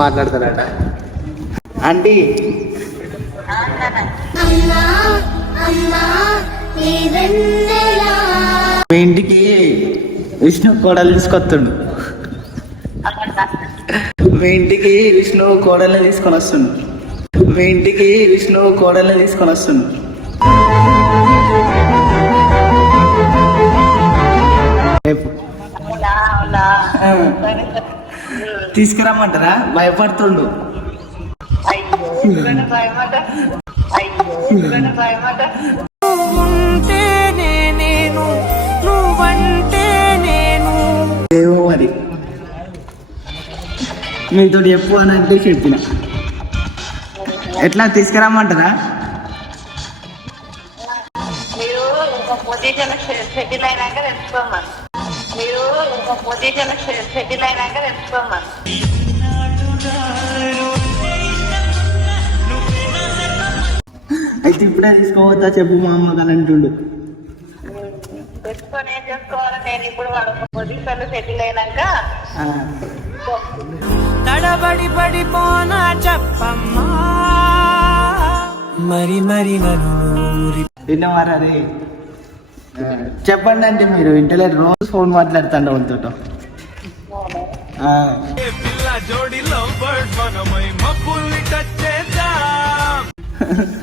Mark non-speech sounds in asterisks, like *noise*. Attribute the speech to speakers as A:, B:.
A: మాట్లాడతారట. Aunty. మీ ఇంటికి విష్ణు కోడలు తీసుకొస్తుండు. మీ ఇంటికి విష్ణు కోడల్ని తీసుకొని వస్తుండు. మీ ఇంటికి విష్ణు కోడల్ని తీసుకొని వస్తుండు. రేపు
B: అవునా
A: తీసుకురమ్మంటారా? భయపడుతుండు.
C: నేను నేను
A: ఏమో మరి. మీతో చెప్పు అని అంటే చెప్పిన. ఎట్లా తీసుకురమ్మంటారా?
B: మీరు పొజిషన్ సెటిల్ అయినాక తెలుసుకోమని మీరు పొజిషన్ సెటిల్ అయినాక తెలుసుకోమని
A: అయితే ఇప్పుడే తీసుకోవద్దా చెప్పు మా అమ్మ అని అంటుండు.
B: ఏం చేసుకోవాలి? నేను ఇప్పుడు పొజిషన్ సెటిల్ అయినాక
C: తడబడి పడిపోనా చెప్పమ్మా. మరి మరి నన్ను నూరి
A: విన్నవారా రే? చెప్పండి అంటే మీరు ఇంటలే రోజు ఫోన్ మాట్లాడుతాండ
C: పిల్ల జోడిలో బర్డ్ మనమై మబ్బుల్ని టచ్ చేద్దాం. *laughs*